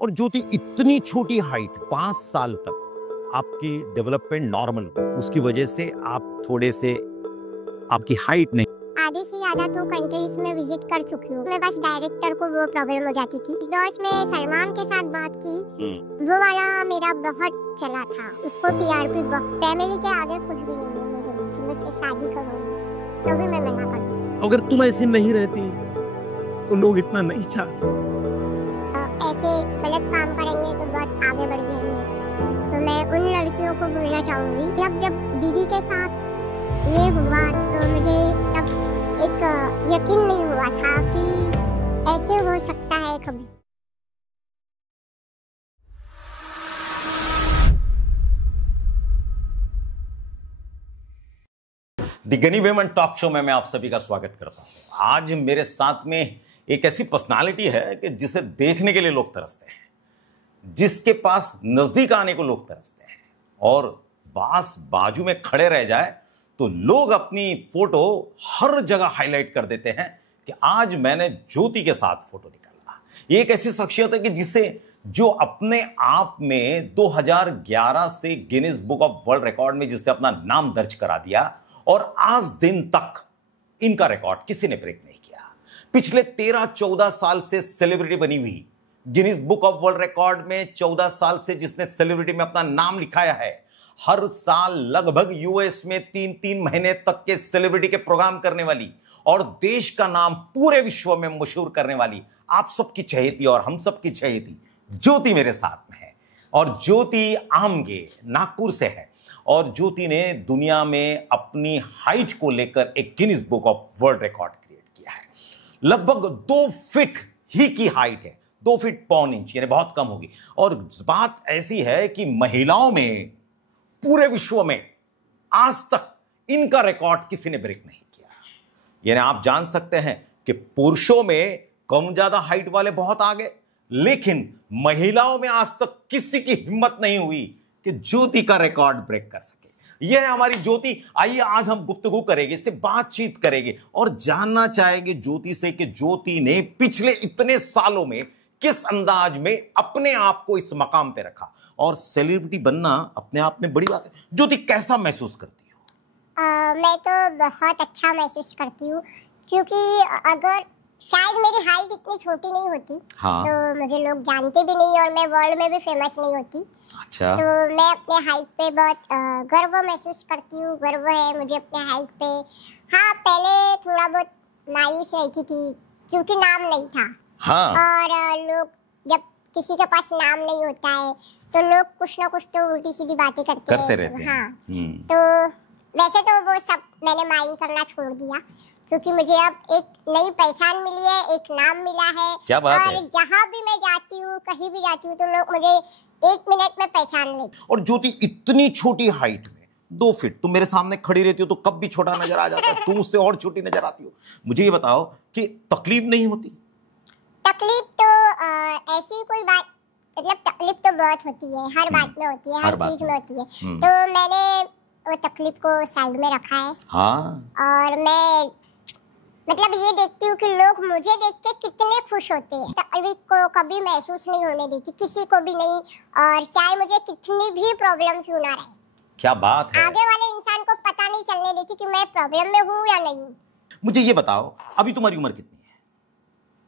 और ज्योति इतनी छोटी हाइट 5 साल तक आपकी डेवलपमेंट नॉर्मल, उसकी वजह से आप थोड़े से आपकी हाइट नहीं। आधे से ज्यादा तो कंट्रीज में विजिट कर चुकी हूँ मैं, बस डायरेक्टर को वो प्रॉब्लम हो जाती थी। बिकॉज में सलमान के साथ बात की, वो वाला मेरा बहुत चला था, उसको टीआरपी फैमिली के आगे कुछ भी नहीं है मेरे लिए कि मुझसे शादी करो, तो भी मैं मना कर दूँ। अगर तुम ऐसी नहीं रहती तो लोग इतना नहीं चाहते। ऐसे गलत काम करेंगे तो बहुत आगे बढ़ जाएंगे। तो मैं उन लड़कियों को बोलना चाहूंगी, जब दीदी के साथ ये हुआ तो मुझे तब एक यकीन नहीं हुआ था कि ऐसे हो सकता है कभी। द गनी वेमन टॉक शो में मैं आप सभी का स्वागत करता हूं। आज मेरे साथ में एक ऐसी पर्सनालिटी है कि जिसे देखने के लिए लोग तरसते हैं, जिसके पास नजदीक आने को लोग तरसते हैं, और बास बाजू में खड़े रह जाए तो लोग अपनी फोटो हर जगह हाईलाइट कर देते हैं कि आज मैंने ज्योति के साथ फोटो निकाला। ये एक ऐसी शख्सियत है कि जो अपने आप में 2011 से Guinness book of world record में जिसने अपना नाम दर्ज करा दिया, और आज दिन तक इनका रिकॉर्ड किसी ने ब्रेक नहीं किया। पिछले 13-14 साल से सेलिब्रिटी बनी हुई, Guinness book of world record में 14 साल से जिसने सेलिब्रिटी में अपना नाम लिखाया है, हर साल लगभग यूएस में 3-3 महीने तक के सेलिब्रिटी के प्रोग्राम करने वाली और देश का नाम पूरे विश्व में मशहूर करने वाली आप सबकी चहेती और हम सबकी चहेती ज्योति मेरे साथ में है। और ज्योति आमगे नागपुर से है, और ज्योति ने दुनिया में अपनी हाइट को लेकर एक Guinness book of world record create किया है। लगभग 2 फीट ही की हाइट है, 2 फीट पौन इंच, यानी बहुत कम होगी। और बात ऐसी है कि महिलाओं में पूरे विश्व में आज तक इनका रिकॉर्ड किसी ने ब्रेक नहीं किया। यानी आप जान सकते हैं कि पुरुषों में कम ज्यादा हाइट वाले बहुत आगे, लेकिन महिलाओं में आज तक किसी की हिम्मत नहीं हुई कि ज्योति का रिकॉर्ड ब्रेक कर सके। यह है हमारी ज्योति। आइए आज हम गुफ्तगू करेंगे, इससे बातचीत करेंगे और जानना चाहेंगे ज्योति से कि ज्योति ने पिछले इतने सालों में किस अंदाज में अपने आप को इस मकाम पे रखा। और सेलिब्रिटी बनना अपने आप में बड़ी बात है। ज्योति कैसा महसूस करती हो? मैं तो बहुत अच्छा महसूस करती हूँ, क्योंकि अगर शायद मेरी हाइट इतनी छोटी नहीं होती, हाँ। तो मुझे लोग जानते भी नहीं और मैं वर्ल्ड में भी फेमस नहीं होती। अच्छा। तो मैं अपने हाइट पे बहुत गर्व महसूस करती हूँ, गर्व है मुझे अपने हाइट पे। हाँ, पहले थोड़ा बहुत मायूस रहती थी क्योंकि नाम नहीं था। हाँ। और लोग, जब किसी के पास नाम नहीं होता है तो लोग कुछ ना कुछ तो उल्टी सीधी बातें करते रहते हैं। हाँ। तो वैसे तो वो सब मैंने माइंड करना छोड़ दिया, क्योंकि मुझे अब एक नई पहचान मिली है, एक नाम मिला है। क्या बात और है? जहाँ भी मैं जाती हूँ, कहीं भी जाती हूँ, तो लोग मुझे 1 मिनट में पहचान लेते। और ज्योति इतनी छोटी हाइट में 2 फीट, तुम मेरे सामने खड़ी रहती हो तो कब भी छोटा नजर आ जाता है, तुम उससे और छोटी नजर आती हो। मुझे ये बताओ कि तकलीफ नहीं होती? तकलीफ तो ऐसी कोई बात, मतलब तकलीफ तो बहुत होती है, हर बात में होती है, हर चीज में होती है। तो मैंने वो तकलीफ को साइड में रखा है। हाँ। और मैं मतलब ये देखती हूँ कि लोग मुझे देख के कितने खुश होते हैं। तकलीफ को कभी महसूस नहीं होने देती, किसी को भी नहीं, और चाहे मुझे कितनी भी प्रॉब्लम क्यों ना रहे। क्या बात है? आगे वाले इंसान को पता नहीं चलने देती कि मैं प्रॉब्लम में हूँ या नहीं। मुझे ये बताओ, अभी तुम्हारी उम्र कितनी है?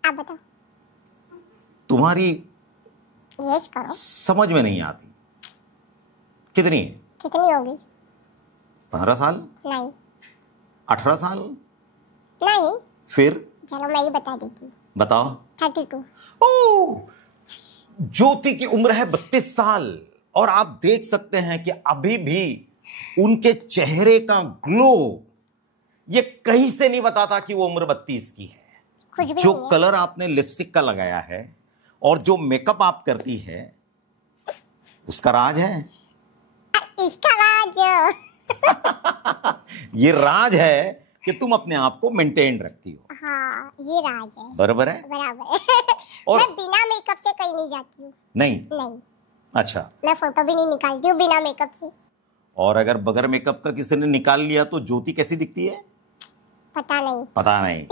आप बताओ। तुम्हारी यस करो। समझ में नहीं आती। कितनी है? कितनी होगी? 15 साल? नहीं। 18 साल? नहीं। फिर? चलो मैं ही बता देती हूँ। बताओ। 32। ओह, ज्योति की उम्र है 32 साल, और आप देख सकते हैं कि अभी भी उनके चेहरे का ग्लो ये कहीं से नहीं बताता कि वो उम्र 32 की है। कुछ भी जो नहीं है। कलर आपने लिपस्टिक का लगाया है और जो मेकअप आप करती है, उसका राज है। इसका राज ये राज है कि तुम अपने आप को मेंटेन रखती हो। हाँ, ये राज है। बराबर है? बराबर है। और मैं बिना मेकअप से कहीं नहीं जाती हूँ। नहीं? नहीं। अच्छा। मैं फोटो भी नहीं निकालती हूँ बिना मेकअप से। और अगर बगैर मेकअप का किसी ने निकाल लिया तो ज्योति कैसी दिखती है? पता नहीं। पता नहीं।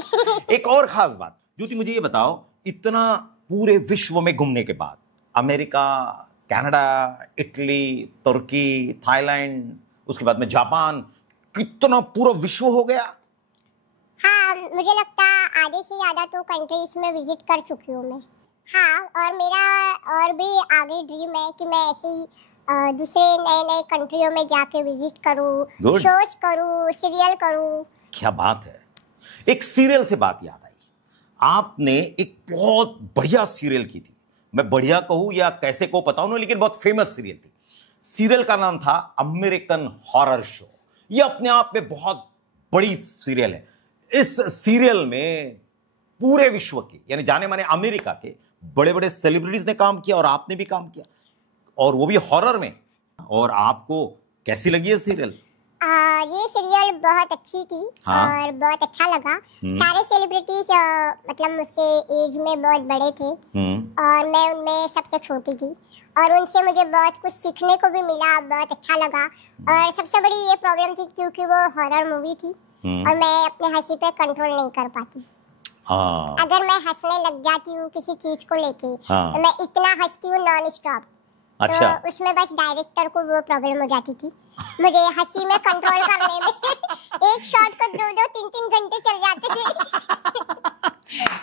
एक और खास बात, ज्योति मुझे ये बताओ, इतना पूरे विश्व में घूमने के बाद अमेरिका, कनाडा, इटली, तुर्की, थाईलैंड, उसके बाद में जापान, कितना पूरा विश्व हो गया। हाँ, मुझे लगता है आधे से ज्यादा तो कंट्रीज में विजिट कर चुकी हूँ मैं। हाँ, और मेरा और भी आगे ड्रीम है कि मैं ऐसे ही दूसरे नए नए कंट्रियों में जाके विजिट करूँ, शोज करूँ, सीरियल करूँ। क्या बात है। एक सीरियल से बात याद आई, आपने एक बहुत बढ़िया सीरियल की थी। मैं बढ़िया कहूँ या कैसे को पता नहीं, लेकिन बहुत फेमस सीरियल थी। सीरियल का नाम था अमेरिकन हॉरर शो। यह अपने आप में बहुत बड़ी सीरियल है। इस सीरियल में पूरे विश्व के यानी जाने माने अमेरिका के बड़े बड़े सेलिब्रिटीज ने काम किया और आपने भी काम किया, और वो भी हॉरर में। और आपको कैसी लगी ये सीरियल? ये सीरियल बहुत अच्छी थी। हाँ? और बहुत अच्छा लगा। सारे सेलिब्रिटीज मतलब मुझसे एज में बहुत बड़े थे और मैं उनमें सबसे छोटी थी, और उनसे मुझे बहुत कुछ सीखने को भी मिला, बहुत अच्छा लगा। और सबसे बड़ी ये प्रॉब्लम थी क्योंकि वो हॉरर मूवी थी और मैं अपने हंसी पे कंट्रोल नहीं कर पाती। हाँ। अगर मैं हंसने लग जाती हूँ किसी चीज को लेके, तो मैं इतना हंसती हूँ नॉन स्टॉप। अच्छा। तो उसमें बस डायरेक्टर को वो प्रॉब्लम हो जाती थी, मुझे हंसी में कंट्रोल करने में। एक शॉट को 2-2, 3-3 घंटे चल जाते थे।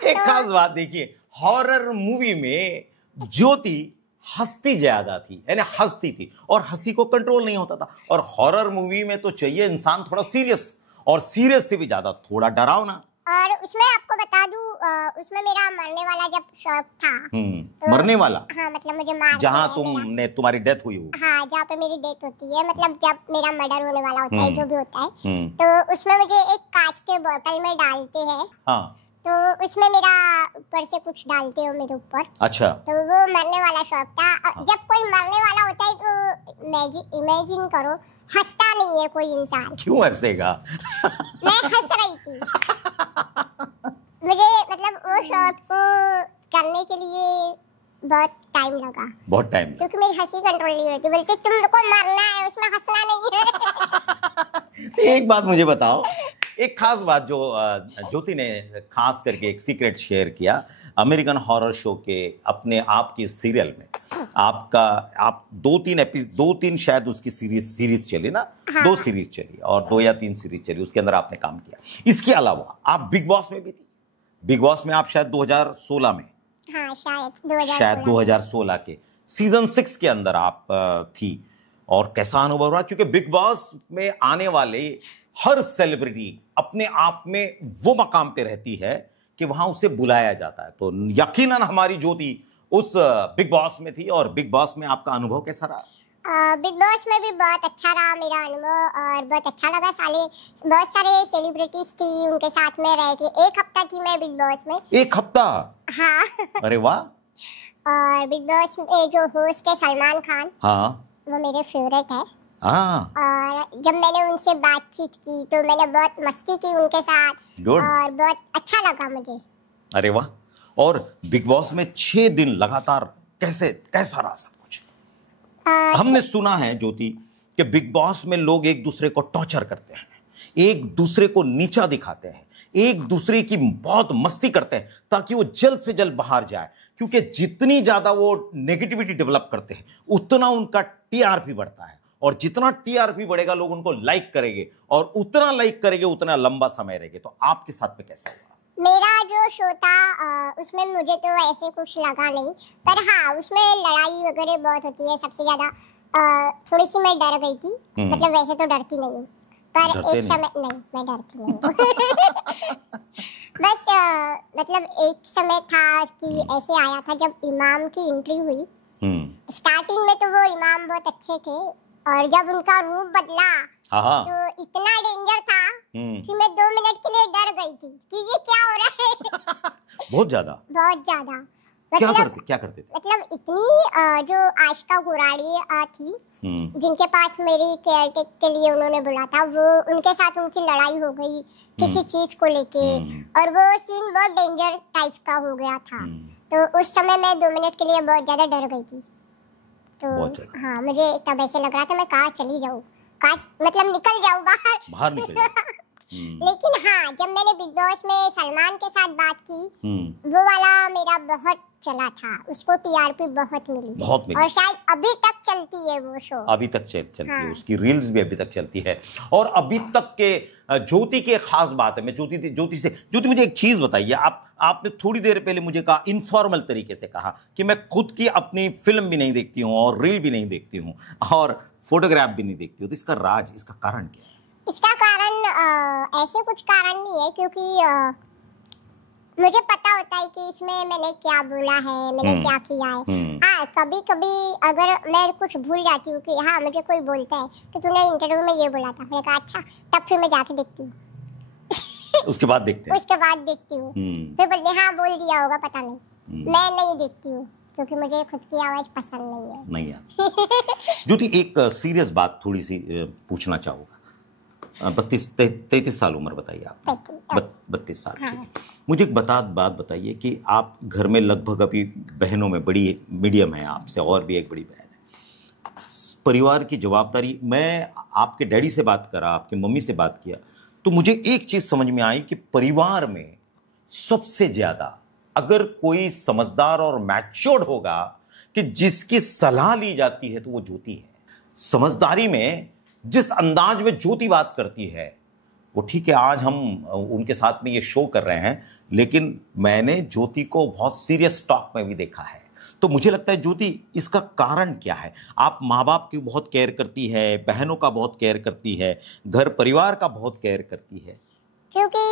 एक खास बात देखिए, हॉरर मूवी में ज्योति हंसती ज्यादा थी, यानी हंसती थी और हंसी को कंट्रोल नहीं होता था। और हॉरर मूवी में तो चाहिए इंसान थोड़ा सीरियस, और सीरियस से भी ज्यादा थोड़ा डरावना। और उसमें आपको बता दूं, उसमें मेरा मरने वाला जब शौक था। तो, मरने वाला? हाँ, मतलब मुझे मार जहाँ तुम्हारी डेथ हुई हो। हाँ, जहाँ पे मेरी डेथ होती है, मतलब जब मेरा मर्डर होने वाला होता है, जो भी होता है, तो उसमें मुझे एक कांच के बोतल में डालते हैं। हाँ। तो उसमें मेरा ऊपर से कुछ डालते हो मेरे ऊपर। अच्छा। तो वो मरने वाला शौक था। जब कोई मरने वाला होता है तो इमेजिन करो, हंसता नहीं है कोई इंसान। क्यों हंसेगा? मैं हंस रही थी। मुझे मतलब वो शॉट को करने के लिए बहुत टाइम लगा। बहुत टाइम? क्योंकि मेरी हंसी कंट्रोल नहीं होती। बोलते तुमको मरना है, उसमें हंसना नहीं है। एक बात मुझे बताओ, एक खास बात जो ज्योति ने खास करके एक सीक्रेट शेयर किया अमेरिकन हॉरर शो के अपने आप की सीरियल में। आप 2-3 शायद उसकी सीरीज चली ना। हाँ। 2 सीरीज चली और 2 या 3 सीरीज चली, उसके अंदर आपने काम किया। इसके अलावा आप बिग बॉस में भी थी। बिग बॉस में आप शायद 2016 में, हाँ, शायद 2016 के सीजन 6 के अंदर आप थी। और कैसा अनुभव रहा? क्योंकि बिग बॉस में आने वाले हर सेलिब्रिटी अपने आप में वो मकाम पे रहती है कि वहां उसे बुलाया जाता है। तो यकीनन हमारी ज्योति उस बिग बॉस में थी, और बिग बॉस में आपका अनुभव कैसा रहा? बिग बॉस में भी बहुत अच्छा रहा मेरा अनुभव, और बहुत अच्छा लगा। बहुत सारे सेलिब्रिटीज थी, उनके साथ में रहे थे। 1 हफ्ता थी मैं बिग बॉस में। 1 हफ्ता? हाँ। अरे वाह। और बिग बॉस में जो होस्ट है सलमान खान, हाँ, वो मेरे फेवरेट है। हाँ। और जब मैंने उनसे बातचीत की तो मैंने बहुत मस्ती की उनके साथ। गुड। और बहुत अच्छा लगा मुझे। अरे वाह। और बिग बॉस में 6 दिन लगातार कैसा रहा सब कुछ? हमने सुना है ज्योति कि बिग बॉस में लोग एक दूसरे को टॉर्चर करते हैं, एक दूसरे को नीचा दिखाते हैं, एक दूसरे की बहुत मस्ती करते हैं ताकि वो जल्द से जल्द बाहर जाए। क्योंकि जितनी ज्यादा वो नेगेटिविटी डेवलप करते हैं उतना उनका टीआरपी बढ़ता है, और जितना टीआरपी बढ़ेगा लोग उनको लाइक करेंगे, और उतना लाइक करेंगे उतना लंबा समय रहेगा। तो आपके साथ में कैसा हुआ? मेरा जो शो था उसमें मुझे तो ऐसे कुछ लगा नहीं, पर हाँ, उसमें लड़ाई वगैरह बहुत होती है। सबसे ज्यादा थोड़ी सी मैं डर गई थी। मतलब वैसे तो डरती नहीं हूँ, पर एक समय नहीं, मैं डरती नहीं हूँ। बस मतलब एक समय था कि ऐसे आया था जब इमाम की एंट्री हुई। स्टार्टिंग में तो वो इमाम बहुत अच्छे थे, और जब उनका रूप बदला तो इतना डेंजर था कि मैं 2 मिनट के लिए डर गई थी कि ये क्या हो रहा है। बहुत ज्यादा। क्या करते थे? मतलब इतनी जो आशिका गुराड़ी थी, जिनके पास मेरी केयरटेक के लिए उन्होंने बुला था, वो उनके साथ उनकी लड़ाई हो गई किसी चीज को लेके, और वो सीन बहुत डेंजर टाइप का हो गया था। तो उस समय मैं 2 मिनट के लिए बहुत ज्यादा डर गई थी। तो हाँ, मुझे तब ऐसे लग रहा था मैं कहाँ चली जाऊँ, मतलब निकल जाऊँ बाहर निकल। लेकिन हाँ, जब मैंने बिग बॉस में सलमान के साथ बात की, वो वाला मेरा बहुत चला था, उसको टीआरपी बहुत मिली, बहुत मिली, और शायद अभी तक चलती है वो शो, अभी तक चलती है, उसकी रील्स भी अभी तक चलती है। और अभी तक के ज्योति की एक खास बात है। मैं ज्योति मुझे एक चीज बताइए। आपने थोड़ी देर पहले मुझे कहा, इनफॉर्मल तरीके से कहा कि मैं खुद की अपनी फिल्म भी नहीं देखती हूँ और रील भी नहीं देखती हूँ और फोटोग्राफ भी नहीं देखती हूँ, तो इसका राज, इसका कारण क्या है? इसका कारण ऐसे कुछ कारण नहीं है, क्योंकि मुझे पता होता है कि इसमें मैंने क्या बोला है, मैंने क्या किया है। हाँ, कभी कभी अगर मैं कुछ भूल जाती हूँ कि हाँ मुझे कोई बोलता है कि तूने इंटरव्यू में ये बोला था, मैंने कहा अच्छा, तब फिर मैं जाके देखती हूँ। उसके बाद देखते हैं, उसके बाद देखती हूँ, फिर बोलते हाँ बोल दिया होगा, पता नहीं। मैं नहीं देखती हूँ क्योंकि मुझे खुद की आवाज पसंद नहीं है। ज्योति, एक सीरियस बात थोड़ी सी पूछना चाहूँगा। 33 साल उम्र बताइए आप? 32 साल, ठीक है। मुझे एक बात बताइए कि आप घर में लगभग अभी बहनों में बड़ी मीडियम है आपसे, और भी एक बड़ी बहन है, परिवार की जवाबदारी। मैं आपके डैडी से बात करा, आपकी मम्मी से बात किया, तो मुझे एक चीज समझ में आई कि परिवार में सबसे ज्यादा अगर कोई समझदार और मैच्योर्ड होगा कि जिसकी सलाह ली जाती है, तो वो ज्योति है। समझदारी में जिस अंदाज में ज्योति बात करती है वो, ठीक है, आज हम उनके साथ में ये शो कर रहे हैं, लेकिन मैंने ज्योति को बहुत सीरियस टॉक में भी देखा है। तो मुझे लगता है ज्योति, इसका कारण क्या है? आप माँ बाप की बहुत केयर करती है, बहनों का बहुत केयर करती है, घर परिवार का बहुत केयर करती है, क्योंकि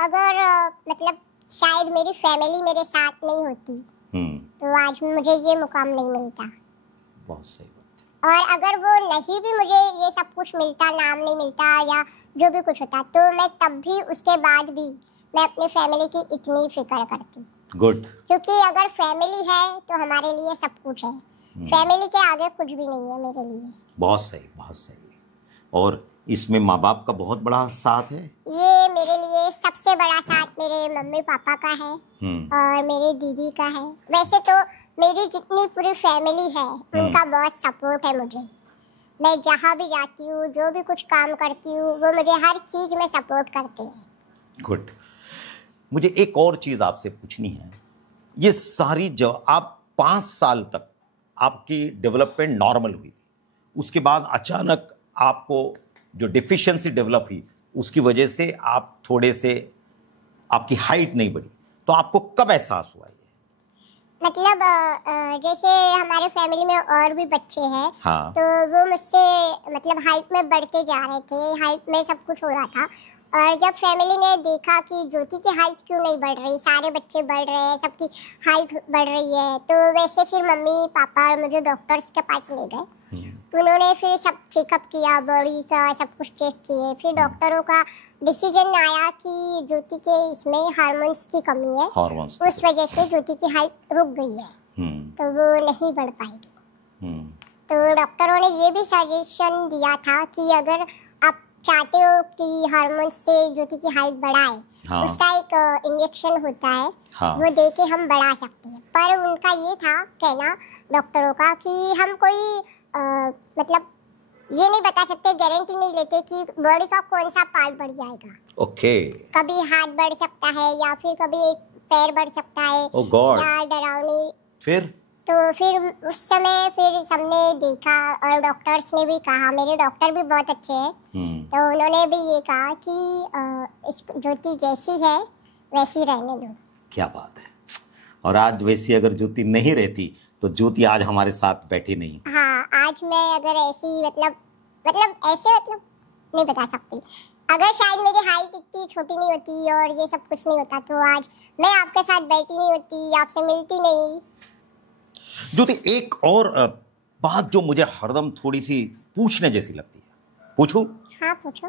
अगर मतलब शायद मेरी फैमिली मेरे साथ नहीं होती तो आज मुझे ये मुकाम नहीं मिलता। बहुत सही। और अगर वो नहीं भी मुझे ये सब कुछ मिलता, नाम नहीं मिलता या जो भी कुछ होता, तो मैं तब भी, उसके बाद भी मैं अपनी फैमिली की इतनी फिक्र करती। गुड। क्योंकि अगर फैमिली है तो हमारे लिए सब कुछ है। फैमिली के आगे कुछ भी नहीं है मेरे लिए। बहुत सही, बहुत सही। और इसमें माँ बाप का बहुत बड़ा साथ है। ये मेरे लिए सबसे बड़ा साथ मेरे मम्मी पापा का है और मेरे दीदी का है। वैसे तो मेरी जितनी पूरी फैमिली है उनका बहुत सपोर्ट है मुझे। मैं जहाँ भी जाती हूँ, जो भी कुछ काम करती हूँ, वो मुझे हर चीज में सपोर्ट करते हैं। गुड। मुझे एक और चीज आपसे पूछनी है। ये सारी जो आप 5 साल तक आपकी डेवलपमेंट नॉर्मल हुई थी, उसके बाद अचानक आपको जो डिफिशियंसी डेवलप हुई, उसकी वजह से आप थोड़े से, आपकी हाइट नहीं बढ़ी, तो आपको कब एहसास हुआ? मतलब जैसे हमारे फैमिली में और भी बच्चे हैं, हाँ। तो वो मुझसे मतलब हाइट में बढ़ते जा रहे थे, हाइट में सब कुछ हो रहा था। और जब फैमिली ने देखा कि ज्योति की हाइट क्यों नहीं बढ़ रही, सारे बच्चे बढ़ रहे हैं, सबकी हाइट बढ़ रही है, तो वैसे फिर मम्मी पापा और मुझे डॉक्टर्स के पास ले गए। उन्होंने फिर सब चेकअप किया, बॉडी का सब कुछ चेक किए। फिर डॉक्टरों का डिसीजन आया कि ज्योति के इसमें हार्मोन्स की कमी है, उस वजह से ज्योति की हाइट रुक गई है, तो वो नहीं बढ़ पाएगी। तो डॉक्टरों ने ये भी सजेशन दिया था कि अगर आप चाहते हो कि हार्मोन्स से ज्योति की हाइट बढ़ाए, उसका एक इंजेक्शन होता है, वो दे के हम बढ़ा सकते हैं। पर उनका ये था कहना डॉक्टरों का कि हम कोई मतलब ये नहीं बता सकते, गारंटी नहीं लेते कि बॉडी का कौन सा पार्ट बढ़ जाएगा। ओके। कभी हाथ बढ़ सकता है या फिर कभी एक पैर बढ़ सकता है, या डरावनी। फिर उस समय फिर सबने देखा और डॉक्टर्स ने भी कहा, मेरे डॉक्टर भी बहुत अच्छे हैं, तो उन्होंने भी ये कहा कि ज्योति जैसी है वैसी रहने दो। क्या बात है। और आज वैसी अगर ज्योति नहीं रहती तो ज्योति आज हमारे साथ बैठी नहीं। हाँ, आज मैं अगर ऐसी मतलब ऐसे नहीं बता सकती। अगर शायद मेरी हाइट इतनी छोटी नहीं होती और ये सब कुछ नहीं होता, तो आज मैं आपके साथ बैठी नहीं होती, आपसे मिलती नहीं। ज्योति, एक और बात जो मुझे हरदम थोड़ी सी पूछने जैसी लगती है, पूछूं? हाँ, पूछो।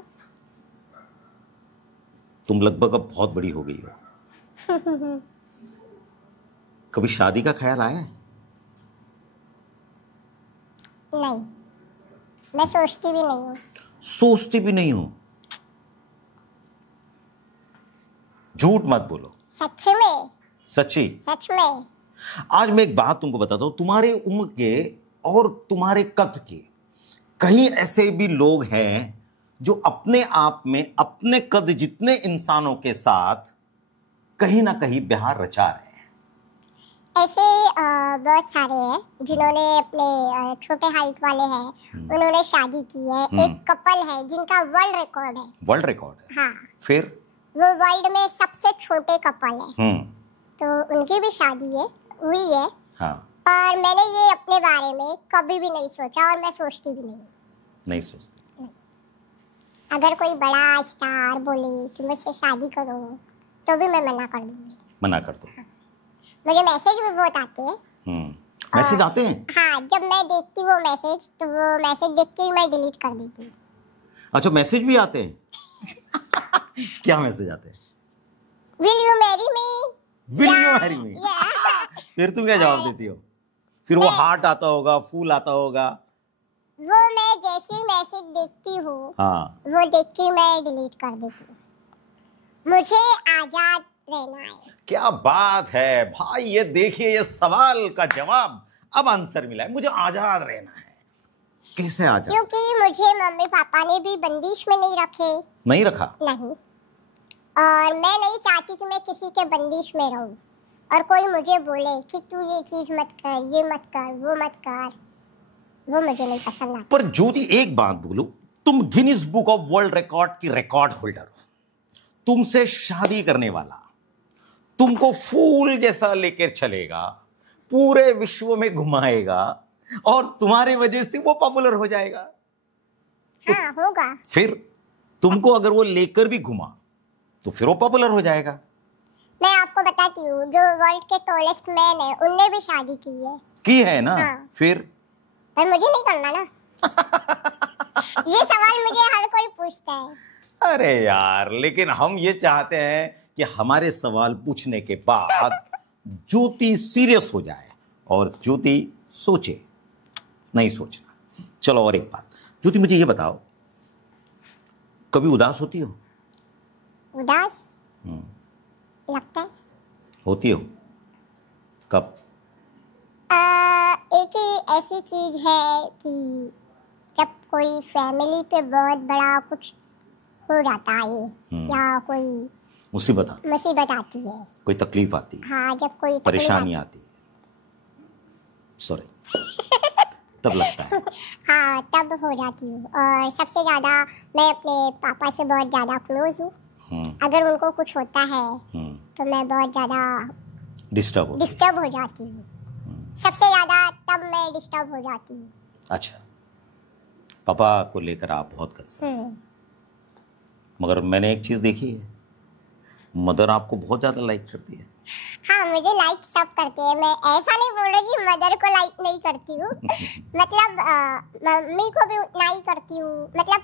तुम लगभग अब बहुत बड़ी हो गई हो, कभी शादी का ख्याल आया है? नहीं, मैं सोचती भी नहीं हूँ। सोचती भी नहीं हो? झूठ मत बोलो। सच्ची में? सच्ची? सच में। आज मैं एक बात तुमको बताता हूं, तुम्हारे उम्र के और तुम्हारे कद के कई ऐसे भी लोग हैं जो अपने आप में अपने कद जितने इंसानों के साथ कहीं ना कहीं प्यार रचा रहे हैं। ऐसे बहुत सारे हैं जिन्होंने अपने छोटे हाइट वाले हैं, उन्होंने शादी की है। एक कपल है जिनका वर्ल्ड रिकॉर्ड है। वर्ल्ड रिकॉर्ड है? हाँ। फिर वो वर्ल्ड में सबसे छोटे कपल है। तो उनकी भी शादी है, हुई है। हाँ। पर मैंने ये अपने बारे में कभी भी नहीं सोचा और मैं सोचती भी नहीं सोचती। अगर कोई बड़ा स्टार बोले कि मुझसे शादी करो तो भी मैं मना कर दूंगी। मना कर दो। मुझे मैसेज भी बहुत आते हैं। मैसेज आते हैं? हाँ, जब मैं देखती हूँ मैसेज तो वो मैसेज देख के ही मैं डिलीट कर देती हूँ। अच्छा, मैसेज भी आते हैं? क्या मैसेज आते हैं? Will you marry me? Will you marry me? फिर तुम क्या जवाब देती हो? फिर वो हार्ट आता होगा, फूल आता होगा। वो मैं जैसे ही मैसेज देखती हूँ, हाँ, वो देख के मैं डिलीट कर देती हूँ। मुझे आजाद रहना है। क्या बात है भाई, ये देखिए, ये सवाल का जवाब अब आंसर मिला है। मुझे आजाद रहना है। कैसे आजाद? क्योंकि मुझे मम्मी पापा ने भी बंदिश में नहीं रखे। नहीं रखा? नहीं। और मैं नहीं चाहती कि मैं किसी के बंदिश में रहूं और कोई मुझे बोले कि तू ये चीज मत कर, ये मत कर, वो मत कर, वो मुझे नहीं पसंद आता। पर ज्योति, एक बात बोलो, तुम Guinness book of world record की रिकॉर्ड होल्डर हो। तुमसे शादी करने वाला तुमको फूल जैसा लेकर चलेगा, पूरे विश्व में घुमाएगा और तुम्हारी वजह से वो पॉपुलर हो जाएगा। हाँ, होगा। फिर तुमको अगर वो लेकर भी घुमा तो फिर वो पॉपुलर हो जाएगा। मैं आपको बताती हूँ, जो वर्ल्ड के टॉलेस्ट मैन है उनने भी शादी की है ना। हाँ। फिर पर मुझे नहीं करना ना। ये सवाल मुझे हर कोई पूछता है। अरे यार, लेकिन हम ये चाहते हैं कि हमारे सवाल पूछने के बाद ज्योति सीरियस हो जाए और ज्योति सोचे, नहीं सोचना। चलो, और एक बात ज्योति, मुझे ये बताओ, कभी उदास होती हो? उदास लगता है। होती हो? कब? एक ही ऐसी चीज है कि जब कोई फैमिली पे बहुत बड़ा कुछ हो जाता है या कोई मुसीबत आती है, कोई तकलीफ आती है। हाँ, जब कोई परेशानी आती है, सॉरी, तब लगता है। हाँ, तब हो जाती हूँ। और सबसे ज्यादा मैं अपने पापा से बहुत ज्यादा क्लोज हूँ। अगर उनको कुछ होता है तो मैं बहुत ज्यादा डिस्टर्ब हो जाती हूँ। सबसे ज्यादा तब मैं डिस्टर्ब हो जाती हूँ। अच्छा, पापा को लेकर आप बहुत कंसर्न। मगर मैंने एक चीज देखी है, मदर आपको बहुत ज्यादा लाइक करती है। हाँ, मुझे लाइक सब करते हैं। मैं ऐसा नहीं बोल रही कि मदर को लाइक नहीं करती हूँ। मतलब मम्मी को भी उतना ही करती हूँ। मतलब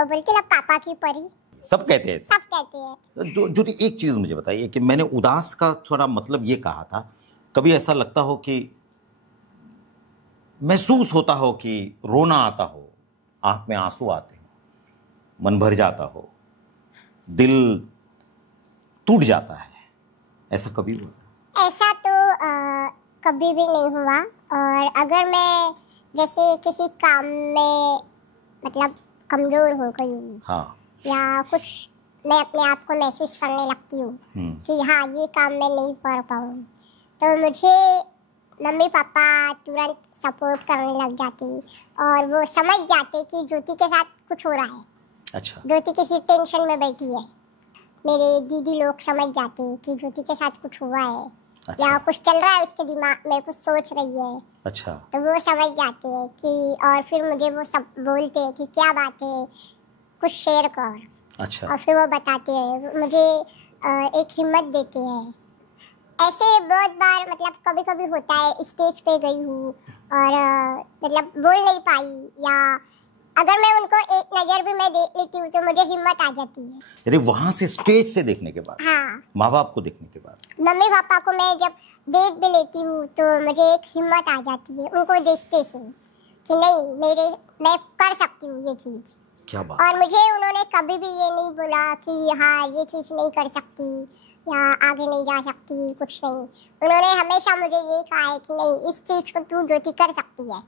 बोलते ना, पापा की परी। सब कहते हैं। सब कहते हैं। जो एक चीज मुझे बताइए कि मैंने उदास का थोड़ा मतलब ये कहा था, कभी ऐसा लगता हो कि महसूस होता हो कि रोना आता हो, आंख में आंसू आते हो, मन भर जाता हो, दिल टूट जाता है, ऐसा कभी हुआ? ऐसा तो कभी भी नहीं हुआ। और अगर मैं जैसे किसी काम में मतलब कमजोर हो गई हूँ, हाँ, या कुछ मैं अपने आप को महसूस करने लगती हूँ कि हाँ, ये काम मैं नहीं कर पाऊंगी, तो मुझे मम्मी पापा तुरंत सपोर्ट करने लग जाते और वो समझ जाते कि ज्योति के साथ कुछ हो रहा है। अच्छा। ज्योति किसी टेंशन में बैठी है। मेरे दीदी लोग समझ जाते कि ज्योति के साथ कुछ हुआ है। अच्छा। या कुछ चल रहा है उसके दिमाग में, कुछ सोच रही है। अच्छा। तो वो समझ जाते हैं कि, और फिर मुझे वो सब बोलते हैं कि क्या बात है, कुछ शेयर कर। अच्छा। और फिर वो बताते हैं, मुझे एक हिम्मत देते हैं। ऐसे बहुत बार मतलब कभी कभी होता है, स्टेज पे गई हूँ और मतलब बोल नहीं पाई, या अगर मैं उनको एक नजर भी मैं देख लेती हूँ तो मुझे हिम्मत आ जाती है। अरे वहां से स्टेज से देखने के बाद? हाँ, माँ बाप को देखने के बाद? मम्मी पापा को मैं जब देख भी लेती हूँ तो मुझे एक हिम्मत आ जाती है उनको देखते से कि नहीं, मैं कर सकती हूँ ये चीज। क्या बात। और मुझे उन्होंने कभी भी ये नहीं बोला कि हाँ, ये चीज नहीं कर सकती या आगे नहीं जा सकती, कुछ नहीं। उन्होंने हमेशा मुझे ये कहा है कि नहीं, इस चीज को तू ज्योति कर सकती है।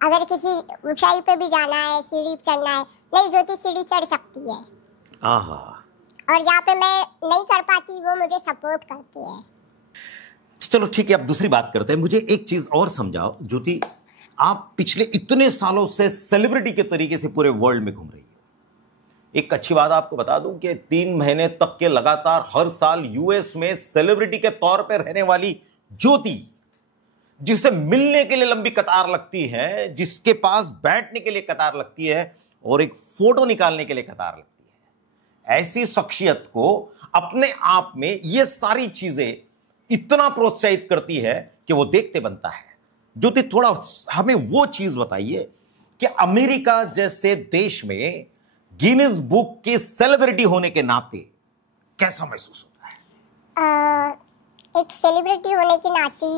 अगर किसी ऊंचाई पे भी जाना है, सीढ़ी चढ़ना है, नहीं ज्योति सीढ़ी चढ़ सकती है। आहा। और यहाँ पे मैं नहीं कर पाती, वो मुझे सपोर्ट करती है। चलो ठीक है, अब दूसरी बात करते हैं। मुझे एक चीज और समझाओ ज्योति, आप पिछले इतने सालों से सेलिब्रिटी के तरीके से पूरे वर्ल्ड में घूम रही हो। एक अच्छी बात आपको बता दूं कि 3 महीने तक के लगातार हर साल यूएस में सेलिब्रिटी के तौर पर रहने वाली ज्योति, जिसे मिलने के लिए लंबी कतार लगती है, जिसके पास बैठने के लिए कतार लगती है और एक फोटो निकालने के लिए कतार लगती है, ऐसी शख्सियत को अपने आप में ये सारी चीजें इतना प्रोत्साहित करती है कि वो देखते बनता है। ज्योति, थोड़ा हमें वो चीज बताइए कि अमेरिका जैसे देश में गिनीज बुक की सेलिब्रिटी होने के नाते कैसा महसूस होता है? एक सेलिब्रिटी होने के नाते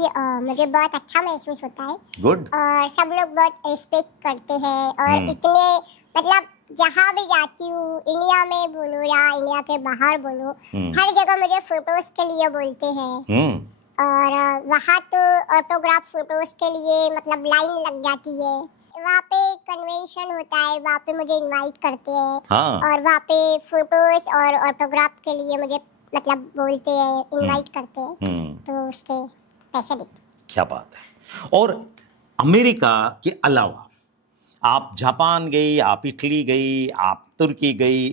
मुझे बहुत अच्छा महसूस होता है। गुड। और सब लोग बहुत रिस्पेक्ट करते हैं और इतने मतलब जहाँ भी जाती हूँ, इंडिया में बोलो या इंडिया के बाहर बोलो, हर जगह मुझे फोटोज के लिए बोलते हैं। और वहाँ तो ऑटोग्राफ फोटोज के लिए मतलब लाइन लग जाती है। वहाँ पे कन्वेंशन होता है, वहाँ पे मुझे इनवाइट करते हैं। हाँ। और वहाँ पे फोटोज और ऑटोग्राफ के लिए मुझे मतलब बोलते हैं, इनवाइट करते हैं, तो उसके पैसे देते हैं। क्या बात है। और अमेरिका के अलावा आप जापान गई, आप इटली गई, आप तुर्की गई,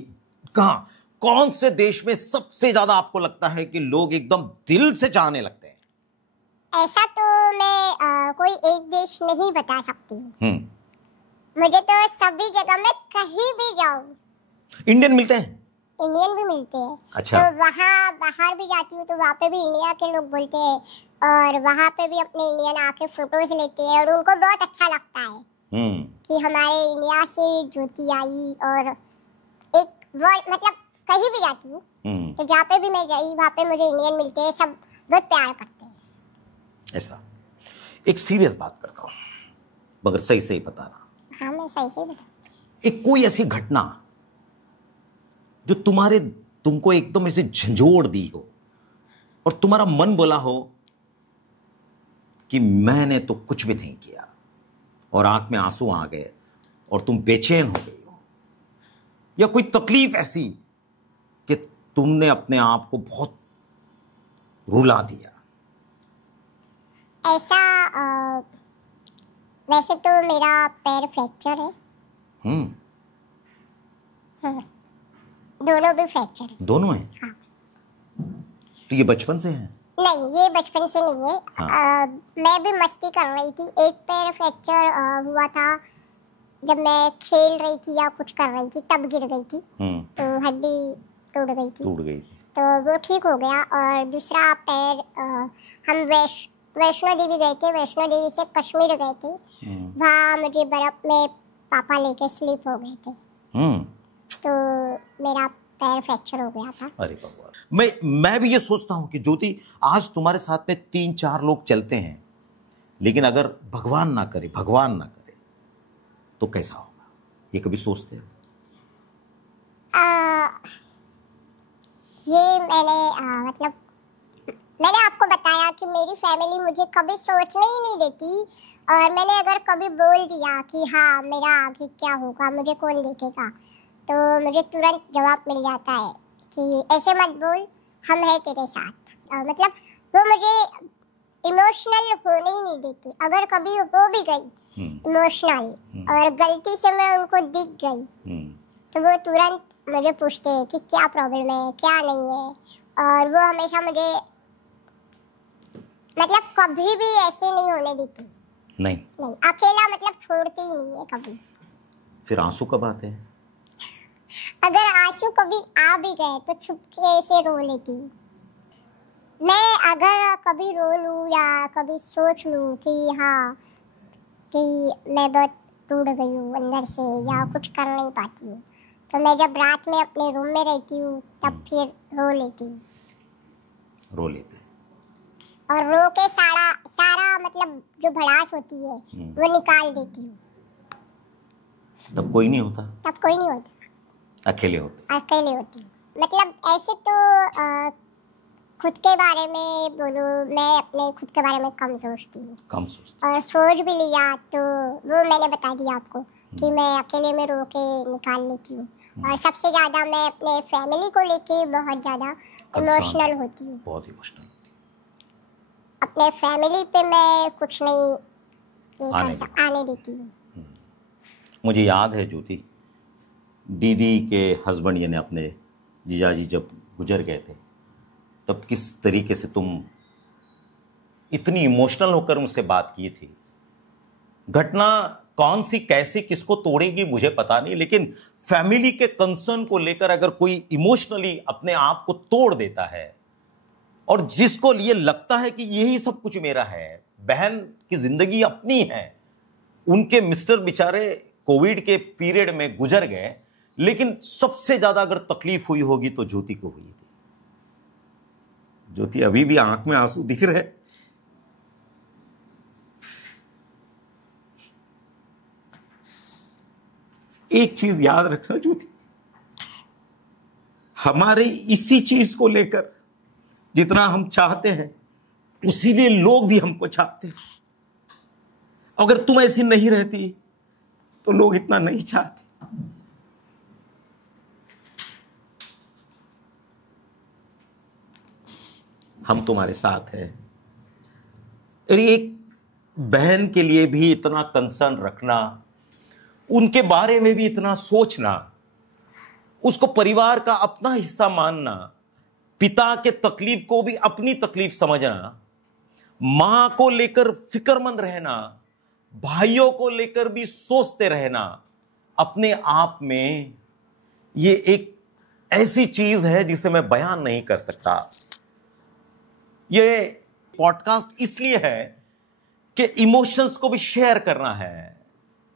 कहाँ कौन से देश में सबसे ज्यादा आपको लगता है कि लोग एकदम दिल से चाहने लगते हैं? ऐसा तो मैं कोई एक देश नहीं बता सकती हूँ। मुझे तो सभी जगह में कहीं भी जाऊँ इंडियन मिलते हैं, इंडियन भी मिलते हैं। अच्छा। तो वहाँ बाहर भी जाती हूँ तो वहाँ पे भी इंडिया के लोग बोलते हैं और वहाँ पे भी अपने इंडियन आके फोटोज लेते हैं और उनको बहुत अच्छा लगता है कि हमारे इंडिया से ज्योति आई। और एक वर्ड मतलब कहीं भी जाती हूँ तो जहाँ पे भी मैं गई वहाँ पे मुझे इंडियन मिलते हैं, सब बहुत प्यार करते हैं। ऐसा एक सीरियस बात करता हूँ, मगर सही सही बताना। हाँ, मैं सही सही बता। एक कोई ऐसी घटना जो तुमको एकदम ऐसे झंझोड़ दी हो और तुम्हारा मन बोला हो कि मैंने तो कुछ भी नहीं किया, और आंख में आंसू आ गए और तुम बेचैन हो गई हो, या कोई तकलीफ ऐसी कि तुमने अपने आप को बहुत रुला दिया? ऐसा वैसे तो मेरा पैर फ्रैक्चर है। हाँ, दोनों भी फ्रैक्चर है। दोनों हैं? हाँ। तो ये बचपन से है? नहीं, ये बचपन से नहीं है। हाँ। मैं भी मस्ती कर रही थी। एक पैर फ्रैक्चर हुआ था जब मैं खेल रही थी या कुछ कर रही थी, तब गिर गई थी तो हड्डी टूट गई थी। तो वो ठीक हो गया। और दूसरा पैर हम वैष्णो देवी गए थे, वैष्णो देवी से कश्मीर गए थे। वहाँ मुझे बर्फ में पापा लेके स्लिप हो गए थे तो मेरा पैर फ्रैक्चर हो गया था। अरे भगवान। मैं भी ये सोचता हूँ कि ज्योति, आज तुम्हारे साथ में 3-4 लोग चलते हैं, लेकिन अगर भगवान ना करे तो कैसा होगा? ये कभी सोचते हो? ये मैंने मैंने आपको बताया कि मेरी फैमिली मुझे कभी सोचने ही नहीं देती। और मैंने अगर कभी बोल दिया कि हाँ मेरा आगे क्या होगा, मुझे कौन देखेगा, तो मुझे तुरंत जवाब मिल जाता है कि ऐसे मत बोल, हम हैं तेरे साथ। मतलब वो मुझे इमोशनल होने ही नहीं देती। अगर कभी हो भी गई इमोशनल और गलती से मैं उनको दिख गई तो वो तुरंत मुझे पूछते हैं कि क्या प्रॉब्लम है, क्या नहीं है। और वो हमेशा मुझे मतलब कभी भी ऐसे नहीं होने देती। नहीं, अकेला मतलब छोड़ती ही नहीं है कभी। फिर आंसू कब आते हैं? अगर आंसू कभी आ भी गए तो चुपके से रो लेती हूँ। मैं अगर कभी रो लूँ या कभी सोच लूँ कि हाँ कि मैं बहुत टूट गई हूँ अंदर से या कुछ कर नहीं पाती हूँ, तो मैं जब रात में अपने रूम में रहती हूँ तब फिर रो लेती हूँ। रो लेते हैं और रो के सारा मतलब जो भड़ास होती है वो निकाल देती हूँ। तब कोई नहीं होता? तब कोई नहीं होता, अकेले होती हूँ। मतलब ऐसे तो खुद के बारे में बोलो, मैं अपने खुद के बारे में कम सोचती हूँ। और सोच भी लिया तो वो मैंने बता दिया आपको कि मैं अकेले में रो के निकाल लेती हूँ। और सबसे ज्यादा मैं अपने फैमिली को लेके बहुत ज्यादा इमोशनल होती हूँ। बहुत इमोशनल। अपने फैमिली पे मैं कुछ नहीं आने देती हूँ। मुझे याद है ज्योति, दीदी के हस्बैंड यानी अपने जीजाजी जब गुजर गए थे, तब किस तरीके से तुम इतनी इमोशनल होकर मुझसे बात की थी। घटना कौन सी कैसी किसको तोड़ेगी मुझे पता नहीं, लेकिन फैमिली के कंसर्न को लेकर अगर कोई इमोशनली अपने आप को तोड़ देता है और जिसको लिए लगता है कि यही सब कुछ मेरा है, बहन की जिंदगी अपनी है, उनके मिस्टर बेचारे कोविड के पीरियड में गुजर गए, लेकिन सबसे ज्यादा अगर तकलीफ हुई होगी तो ज्योति को हुई थी। ज्योति अभी भी आंख में आंसू दिख रहे। एक चीज याद रखना ज्योति, हमारे इसी चीज को लेकर जितना हम चाहते हैं उसी लिए लोग भी हमको चाहते हैं। अगर तुम ऐसी नहीं रहती तो लोग इतना नहीं चाहते। हम तुम्हारे साथ हैं। और एक बहन के लिए भी इतना कंसर्न रखना, उनके बारे में भी इतना सोचना, उसको परिवार का अपना हिस्सा मानना, पिता के तकलीफ को भी अपनी तकलीफ समझना, मां को लेकर फिक्रमंद रहना, भाइयों को लेकर भी सोचते रहना, अपने आप में ये एक ऐसी चीज है जिसे मैं बयान नहीं कर सकता। ये पॉडकास्ट इसलिए है कि इमोशंस को भी शेयर करना है,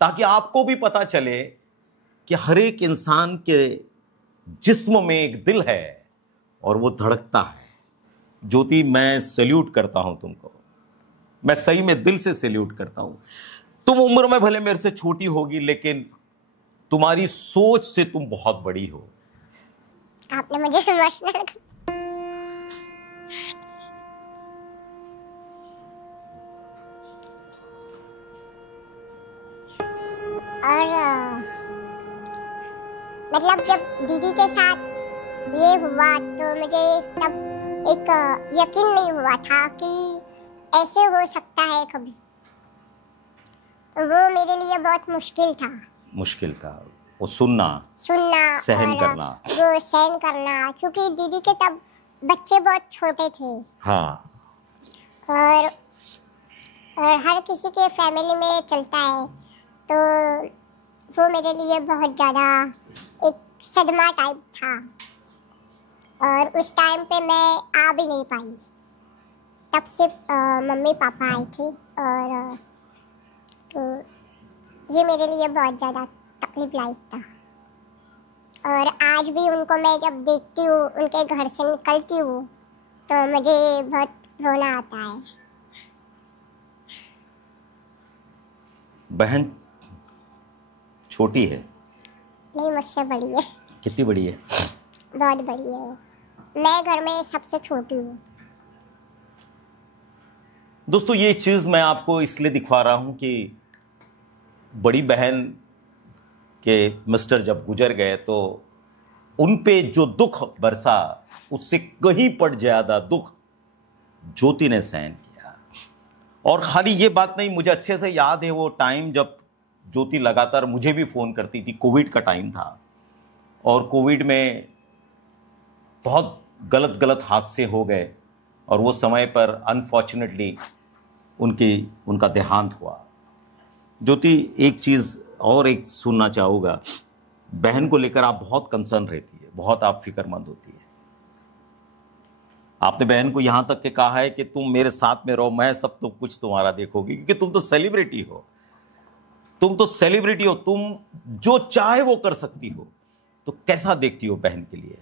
ताकि आपको भी पता चले कि हर एक इंसान के जिस्म में एक दिल है और वो धड़कता है। ज्योति, मैं सैल्यूट करता हूं तुमको, मैं सही में दिल से सैल्यूट करता हूं। तुम उम्र में भले मेरे से छोटी होगी, लेकिन तुम्हारी सोच से तुम बहुत बड़ी हो। आपने मुझे इमोशनल और मतलब जब दीदी के साथ ये हुआ तो मुझे तब एक यकीन नहीं हुआ था कि ऐसे हो सकता है कभी। वो मेरे लिए बहुत मुश्किल था वो सुनना सहन करना, वो सहन करना, क्योंकि दीदी के तब बच्चे बहुत छोटे थे। हाँ। और हर किसी के फैमिली में चलता है, तो वो मेरे लिए बहुत ज़्यादा एक सदमा टाइप था। और उस टाइम पे मैं आ भी नहीं पाई, तब सिर्फ मम्मी पापा आए थे। और तो ये मेरे लिए बहुत ज़्यादा तकलीफ लायक था। और आज भी उनको मैं जब देखती हूँ, उनके घर से निकलती हूँ, तो मुझे बहुत रोना आता है। बहन छोटी है? नहीं, मुझसे बड़ी है। कितनी बड़ी है? बहुत बड़ी है। मैं घर में सबसे छोटी हूँ। दोस्तों, ये चीज मैं आपको इसलिए दिखवा रहा हूं कि बड़ी बहन के मिस्टर जब गुजर गए तो उन पे जो दुख बरसा, उससे कहीं पर ज्यादा दुख ज्योति ने सहन किया। और खाली ये बात नहीं, मुझे अच्छे से याद है वो टाइम जब ज्योति लगातार मुझे भी फ़ोन करती थी। कोविड का टाइम था और कोविड में बहुत गलत हादसे हो गए और वो समय पर अनफॉर्चुनेटली उनका देहांत हुआ। ज्योति, एक चीज़ और एक सुनना चाहूँगा, बहन को लेकर आप बहुत कंसर्न रहती है, बहुत आप फिक्रमंद होती है। आपने बहन को यहाँ तक के कहा है कि तुम मेरे साथ में रहो, मैं सब तो कुछ तुम्हारा देखोगी, क्योंकि तुम तो सेलिब्रिटी हो। तुम जो चाहे वो कर सकती हो। तो कैसा देखती हो बहन के लिए?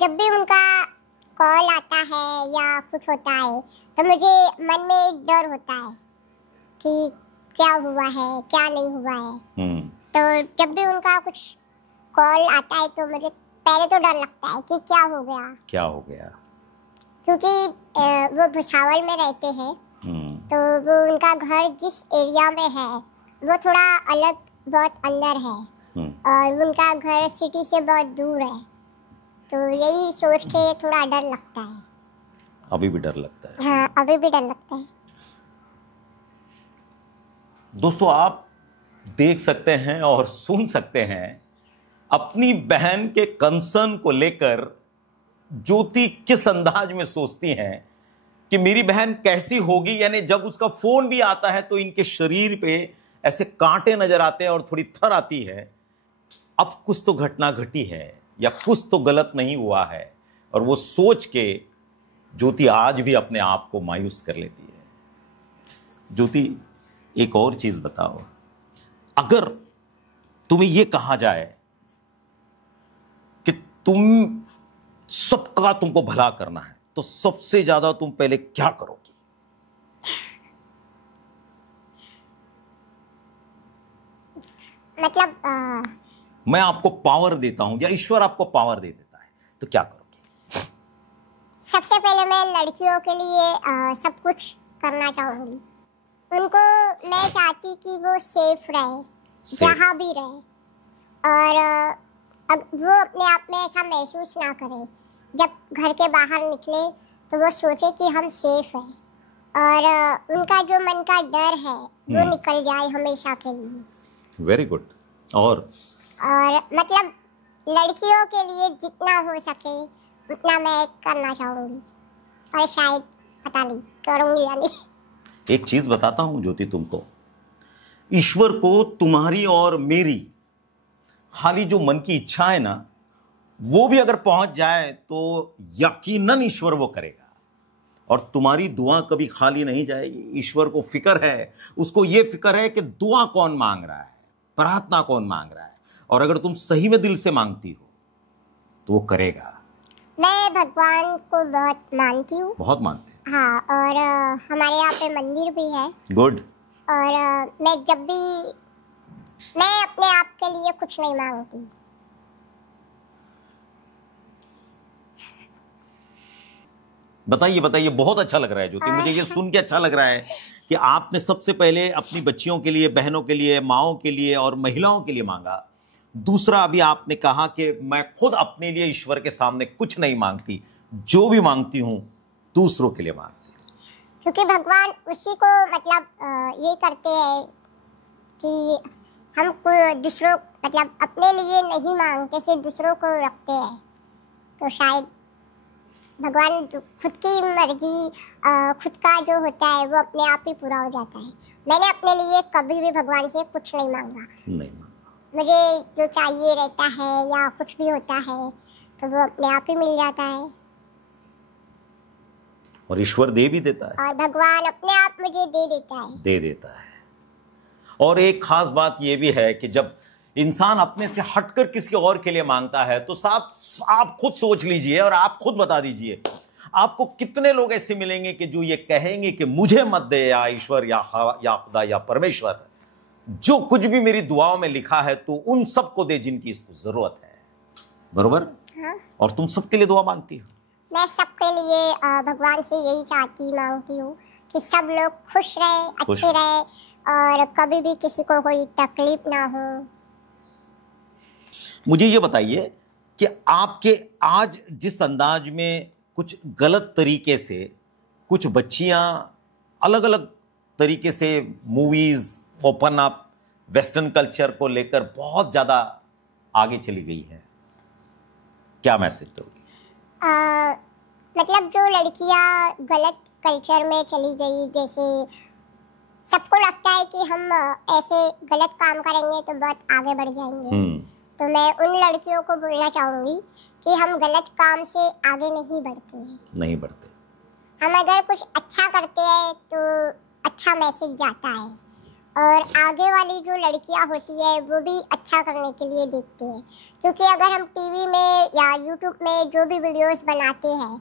जब भी उनका कॉल आता है या कुछ होता है तो मुझे मन में एक डर होता है कि क्या हुआ है, क्या नहीं हुआ है। तो जब भी उनका कुछ कॉल आता है तो मुझे पहले तो डर लगता है कि क्या हो गया, क्योंकि वो भुसावल में रहते हैं। तो वो उनका घर जिस एरिया में है वो थोड़ा अलग, बहुत अंदर है, और उनका घर सिटी से बहुत दूर है। तो यही सोच के थोड़ा डर लगता है। अभी भी डर लगता है? हाँ, अभी भी डर लगता है। दोस्तों, आप देख सकते हैं और सुन सकते हैं अपनी बहन के कंसर्न को लेकर ज्योति किस अंदाज में सोचती हैं कि मेरी बहन कैसी होगी। यानी जब उसका फोन भी आता है तो इनके शरीर पे ऐसे कांटे नजर आते हैं और थोड़ी थर आती है। अब कुछ तो घटना घटी है या कुछ तो गलत नहीं हुआ है, और वो सोच के ज्योति आज भी अपने आप को मायूस कर लेती है। ज्योति, एक और चीज बताओ, अगर तुम्हें यह कहा जाए कि तुमको भला करना है, तो सबसे ज्यादा तुम पहले क्या करोगी? मतलब मैं आपको पावर देता हूं या ईश्वर आपको पावर दे देता है, तो क्या करोगी? सबसे पहले मैं लड़कियों के लिए सब कुछ करना चाहूंगी। उनको मैं चाहती कि वो सेफ रहे, जहाँ भी रहे, और वो अपने आप में ऐसा महसूस ना करे। जब घर के बाहर निकले तो वो सोचे कि हम सेफ हैं, और उनका जो मन का डर है वो निकल जाए हमेशा के लिए। Very good. और मतलब लड़कियों के लिए जितना हो सके उतना मैं करना चाहूंगी, और शायद पता नहीं करूंगी या नहीं। एक चीज बताता हूं ज्योति तुमको, ईश्वर को तुम्हारी और मेरी खाली जो मन की इच्छा है ना, वो भी अगर पहुंच जाए तो यकीनन ईश्वर वो करेगा। और तुम्हारी दुआ कभी खाली नहीं जाएगी। ईश्वर को फिक्र है, उसको ये फिक्र है कि दुआ कौन मांग रहा है, प्रार्थना कौन मांग रहा है, और अगर तुम सही में दिल से मांगती हो तो वो करेगा। मैं भगवान को बहुत मानती हूँ। बहुत मानते हैं? हाँ, और हमारे यहाँ पे मंदिर भी है। गुड। और मैं अपने आप के लिए कुछ नहीं मांगती। बताइए बताइए, बहुत अच्छा लग रहा है ज्योति, मुझे ये सुन के अच्छा लग रहा है कि आपने सबसे पहले अपनी बच्चियों के लिए, बहनों के लिए, माओं के लिए और महिलाओं के लिए मांगा। दूसरा, अभी आपने कहा कि मैं खुद अपने लिए ईश्वर के सामने कुछ नहीं मांगती, जो भी मांगती हूं दूसरों के लिए मांगती हूं। क्योंकि भगवान उसी को मतलब ये करते हैं कि हम दूसरों मतलब अपने लिए नहीं मांगते, सिर्फ दूसरों को रखते हैं। तो शायद भगवान खुद की मर्जी, खुद का जो होता है वो अपने आप ही पूरा हो जाता है। मैंने अपने लिए कभी भी भगवान से कुछ नहीं मांगा। नहीं मांगा। मुझे जो चाहिए रहता है या कुछ भी होता है तो वो अपने आप ही मिल जाता है, और ईश्वर दे भी देता है, और भगवान अपने आप मुझे दे देता है। और एक खास बात यह भी है कि जब इंसान अपने से हटकर किसी और के लिए मांगता है तो साहब आप खुद सोच लीजिए और आप खुद बता दीजिए, आपको कितने लोग ऐसे मिलेंगे कि जो ये कहेंगे कि मुझे मत दे या ईश्वर या खुदा या परमेश्वर, जो कुछ भी मेरी दुआओं में लिखा है तो उन सबको दे जिनकी इसको जरूरत है। बरोबर? हाँ? और तुम सबके लिए दुआ मांगती हो? मैं सबके लिए भगवान से यही मांगती हूँ कि सब लोग खुश रहे, अच्छे रहे, और कभी भी किसी को कोई तकलीफ ना हो। मुझे ये बताइए कि आपके आज जिस अंदाज में कुछ गलत तरीके से कुछ बच्चियां अलग अलग तरीके से movies, open up, western culture को लेकर बहुत ज्यादा आगे चली गई है, क्या मैसेज दोगी? मतलब जो लड़कियां गलत कल्चर में चली गई, जैसे सबको लगता है कि हम ऐसे गलत काम करेंगे तो बहुत आगे बढ़ जाएंगे, तो मैं उन लड़कियों को बोलना चाहूंगी कि हम गलत काम से आगे नहीं बढ़ते हैं। नहीं बढ़ते। हम अगर कुछ अच्छा करते हैं तो अच्छा मैसेज जाता है, और आगे वाली जो लड़कियां होती है वो भी अच्छा करने के लिए देखते हैं। क्योंकि अगर हम टीवी में या यूट्यूब में जो भी वीडियोस बनाते हैं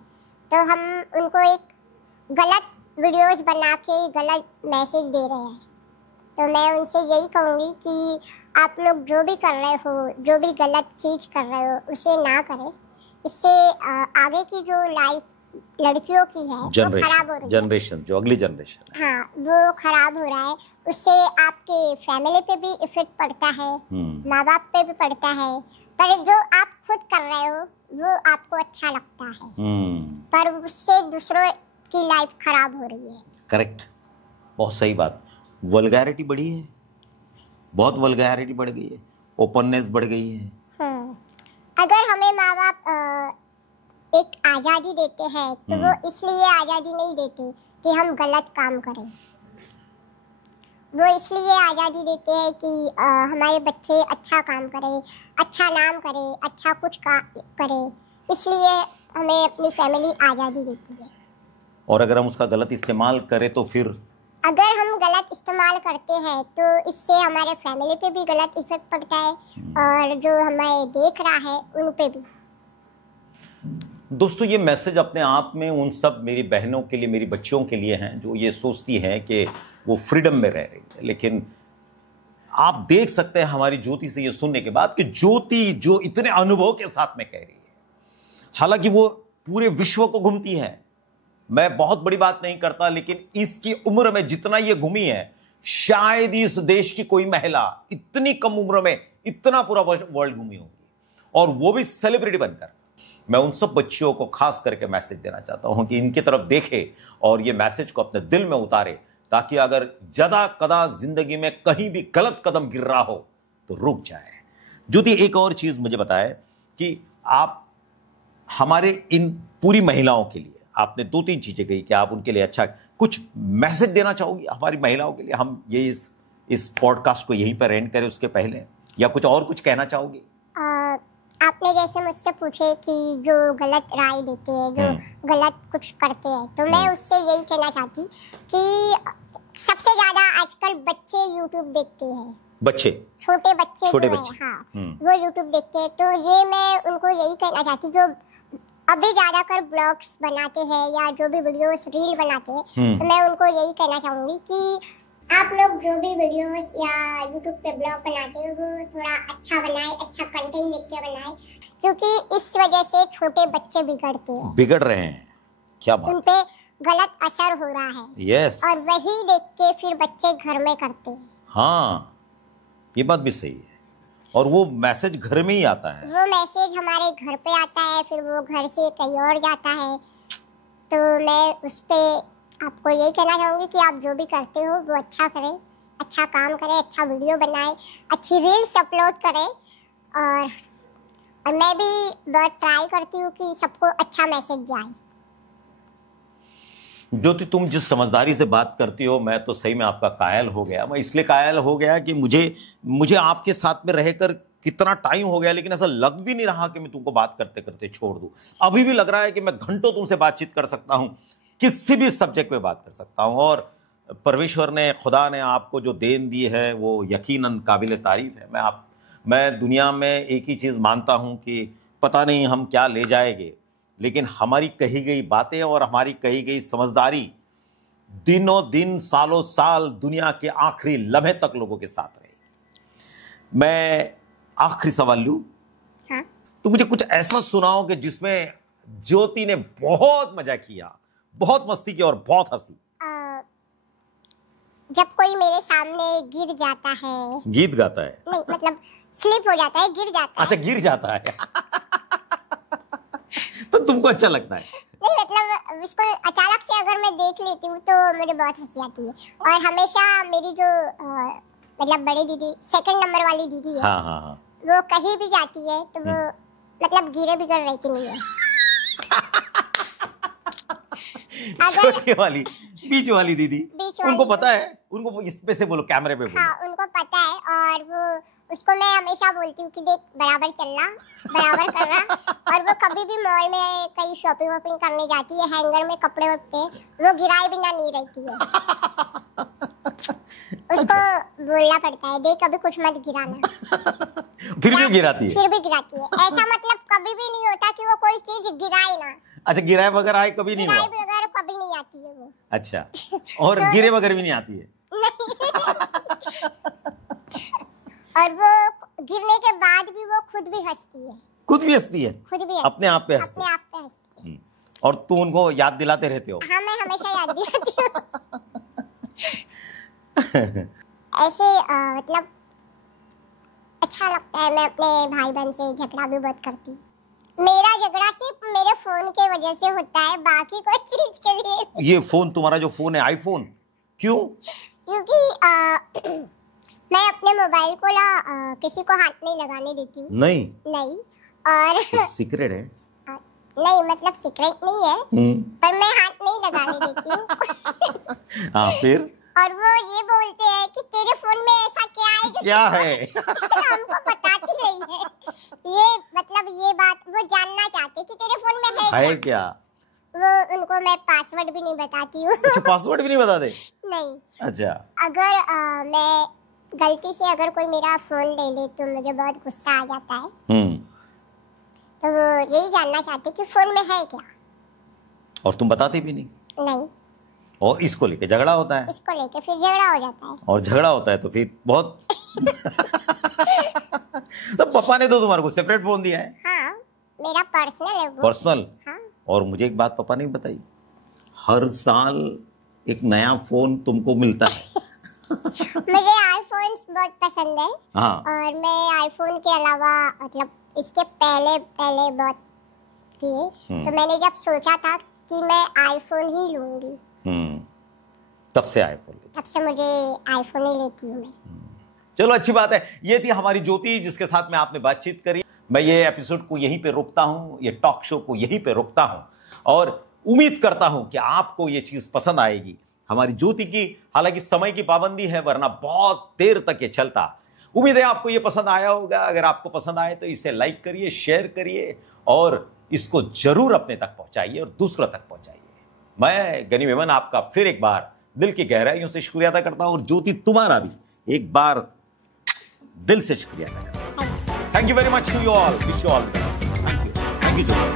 तो हम उनको एक गलत वीडियोस बना के गलत मैसेज दे रहे हैं। तो मैं उनसे यही कहूँगी कि आप लोग जो भी कर रहे हो, जो भी गलत चीज़ कर रहे हो, उसे ना करें। इससे आगे की जो लाइफ लड़कियों की है वो खराब हो रही है। जनरेशन, जो अगली जनरेशन है, हाँ, वो खराब हो रहा है। उससे आपके फैमिली पे भी इफेक्ट पड़ता है, माँ बाप पे भी पड़ता है, पर जो आप खुद कर रहे हो वो आपको अच्छा लगता है। पर उससे दूसरों की लाइफ खराब हो रही है। करेक्ट, बहुत सही बात। वल्गैरिटी बढ़ी है, बहुत वल्गैरिटी बढ़ गई है, ओपननेस बढ़ गई है। अगर हमें माँ बाप एक आज़ादी देते हैं तो वो इसलिए आज़ादी नहीं देते कि हम गलत काम करें, वो इसलिए आज़ादी देते हैं कि हमारे बच्चे अच्छा काम करें, अच्छा नाम करें, अच्छा कुछ करें, इसलिए हमें अपनी फैमिली आज़ादी देती है। और अगर हम उसका गलत इस्तेमाल करें तो फिर अगर हम गलत इस्तेमाल करते हैं तो इससे हमारे फैमिली पे भी गलत इफेक्ट पड़ता है और जो हमें देख रहा है उन पे भी। दोस्तों, ये मैसेज अपने आप में उन सब मेरी बहनों के लिए, मेरी बच्चियों के लिए हैं जो ये सोचती हैं कि वो फ्रीडम में रह रही है। लेकिन आप देख सकते हैं हमारी ज्योति से ये सुनने के बाद कि ज्योति जो इतने अनुभव के साथ में कह रही है, हालांकि वो पूरे विश्व को घूमती है, मैं बहुत बड़ी बात नहीं करता, लेकिन इसकी उम्र में जितना ये घूमी है, शायद इस देश की कोई महिला इतनी कम उम्र में इतना पूरा वर्ल्ड घूमी होगी, और वो भी सेलिब्रिटी बनकर। मैं उन सब बच्चियों को खास करके मैसेज देना चाहता हूं कि इनकी तरफ देखे और ये मैसेज को अपने दिल में उतारे, ताकि अगर ज्यादा कदा जिंदगी में कहीं भी गलत कदम गिर रहा हो तो रुक जाए। ज्योति, एक और चीज मुझे बताए कि आप हमारे इन पूरी महिलाओं के लिए आपने 2-3 चीजें कही कि आप उनके लिए अच्छा कुछ मैसेज देना चाहोगी हमारी महिलाओं के लिए। हम ये इस पॉडकास्ट को यहीं पर एंड करें उसके पहले, या कुछ और कुछ कहना चाहोगी? आपने जैसे मुझसे पूछे कि जो गलत राय देते हैं, जो गलत कुछ करते हैं, तो मैं उससे यही कहना चाहती कि सबसे ज्यादा आजकल बच्चे YouTube देखते हैं। बच्चे, छोटे बच्चे हाँ, वो YouTube देखते हैं। तो ये मैं उनको यही कहना चाहती, जो अभी ज्यादा कर ब्लॉग्स बनाते हैं या जो भी वीडियोस रील बनाते हैं, तो मैं उनको यही कहना चाहूंगी कि आप लोग जो भी वीडियोस या YouTube पे ब्लॉग बनाते हो वो थोड़ा अच्छा बनाए, अच्छा कंटेंट देख के बनाए, क्योंकि इस वजह से छोटे बच्चे बिगड़ रहे हैं। क्या बात, उन पे गलत असर हो रहा है। यस, और वही देख के फिर बच्चे घर में करते हैं। हाँ, ये बात भी सही है। और वो मैसेज घर में ही आता है, वो मैसेज हमारे घर पे आता है, फिर वो घर से कहीं और जाता है। तो मैं उस पे आपको यही कहना चाहूंगी कि आप जो भी करते हो वो अच्छा करें, अच्छा काम करें, अच्छा वीडियो बनाएं, अच्छी रील्स अपलोड करें। और मैं भी बहुत ट्राई करती हूँ कि सबको अच्छा मैसेज जाए। ज्योति, तुम जिस समझदारी से बात करती हो, मैं तो सही में आपका कायल हो गया। मैं इसलिए कायल हो गया कि मुझे आपके साथ में रहकर कितना टाइम हो गया, लेकिन ऐसा लग भी नहीं रहा कि मैं तुमको बात करते करते छोड़ दूं। अभी भी लग रहा है कि मैं घंटों तुमसे बातचीत कर सकता हूं, किसी भी सब्जेक्ट पे बात कर सकता हूं। और परमेश्वर ने, खुदा ने आपको जो देन दी है वो यकीनन काबिल तारीफ है। मैं दुनिया में एक ही चीज़ मानता हूं कि पता नहीं हम क्या ले जाएंगे, लेकिन हमारी कही गई बातें और हमारी कही गई समझदारी दिनों दिन, सालों साल, दुनिया के आखिरी लम्हे तक लोगों के साथ रहेगी। मैं आखिरी सवाल लूं? हाँ? तो मुझे कुछ ऐसा सुनाओ कि जिसमें ज्योति ने बहुत मजा किया, बहुत मस्ती की और बहुत हंसी। जब कोई मेरे सामने गिर जाता है, गीत गाता है? नहीं, मतलब स्लिप हो जाता है, गिर जाता है। अच्छा, गिर जाता है तो तुमको अच्छा लगता है? नहीं, मतलब उसको अचानक से अगर मैं देख लेती हूँ तो मुझे बहुत हंसी आती है। और हमेशा मेरी जो मतलब बड़ी दीदी, सेकंड नंबर वाली दीदी है, हाँ हाँ हाँ, वो कहीं भी जाती है तो वो मतलब गिरे बिगड़ रहती नहीं है। छोटी वाली, बीच वाली दीदी, उनको पता है, उनको इस पे से बोलो, कैमरे पे बोलो। हाँ, उनको पता है। और वो उसको मैं हमेशा बोलती हूँ कि देख, बराबर चलना, बराबर करना। और वो कभी भी मॉल में कहीं शॉपिंग वॉपिंग करने जाती है, हैंगर में कपड़े उठते हैं, वो गिराए बिना नहीं रहती है। उसको बोलना पड़ता है, देख कभी कुछ मत गिराना। फिर भी गिराती है? फिर भी गिराती है। ऐसा मतलब कभी भी नहीं होता कि वो कोई चीज गिराए ना। अच्छा, गिराए बगैर आए कभी नहीं हुआ? गिराए बगैर कभी नहीं आती है वो। अच्छा, और तो गिरे बगैर भी नहीं आती है? और वो गिरने के बाद भी वो खुद भी हंसती है। खुद भी हंसती है? खुद भी अपने आप पे हंसती है? अपने आप पे हंसती है। और तू उनको याद दिलाते रहते हो? हाँ, मैं हमेशा याद दिलाती हूँ। ऐसे मतलब अच्छा लगता है। मैं अपने भाई बहन से झगड़ा भी बहुत करती हूँ। मेरा झगड़ा सिर्फ मेरे फोन के वजह से होता है, बाकी कोई चीज के लिए। ये फोन, तुम्हारा जो फोन है आईफोन, क्यों? क्योंकि मैं अपने मोबाइल को ना किसी को हाथ नहीं लगाने देती हूँ। नहीं और सीक्रेट है? नहीं, मतलब सीक्रेट नहीं है, पर मैं हाथ नहीं लगाने देती हूँ। हाँ, फिर? और वो ये बोलते हैं कि तेरे फोन में ऐसा क्या है कि क्या है? हमको बताती नहीं है। ये मतलब ये बात वो जानना चाहते कि तेरे फोन में है क्या? वो उनको मैं पासवर्ड भी नहीं बताती हूँ। अच्छा, पासवर्ड भी नहीं बताते? नहीं। अच्छा। अगर मैं गलती से अगर कोई मेरा फोन ले ले तो मुझे बहुत गुस्सा आ जाता है। तो वो यही जानना चाहते कि फोन में है क्या। और तुम बताती भी नहीं? नहीं। और इसको लेके झगड़ा होता है? इसको लेके फिर झगड़ा हो जाता है। और झगड़ा होता है तो फिर बहुत तो पापा ने तो तुम्हारे को सेपरेट फोन दिया है? हाँ, मेरा पर्सनल है वो। पर्सनल? हाँ। और मुझे एक बात पापा ने बताई, हर साल एक नया फोन तुमको मिलता है। मुझे आईफोन्स बहुत पसंद है। हाँ। और मैं आईफोन के अलावा मतलब इसके पहले बहुत किए, तो मैंने जब सोचा था कि मैं आईफोन ही लूंगी, तब से आईफोन, तब से मुझे आईफोन ही लेती हूँ मैं। चलो, अच्छी बात है। ये थी हमारी ज्योति, जिसके साथ में आपने बातचीत करी। मैं ये एपिसोड को यहीं पे रोकता हूं, ये टॉक शो को यहीं पे रोकता हूं, और उम्मीद करता हूं कि आपको ये चीज पसंद आएगी हमारी ज्योति की। हालांकि समय की पाबंदी है, वरना बहुत देर तक ये चलता। उम्मीद है आपको ये पसंद आया होगा। अगर आपको पसंद आए तो इसे लाइक करिए, शेयर करिए, और इसको जरूर अपने तक पहुंचाइए और दूसरों तक पहुंचाइए। मैं गनी मेमन आपका फिर एक बार दिल की गहराइयों से शुक्रिया अदा करता हूं, और ज्योति तुम्हारा भी एक बार दिल से शुक्रिया अदा करता हूं। Thank you very much to you all, wish you all the best. Thank you Jyoti.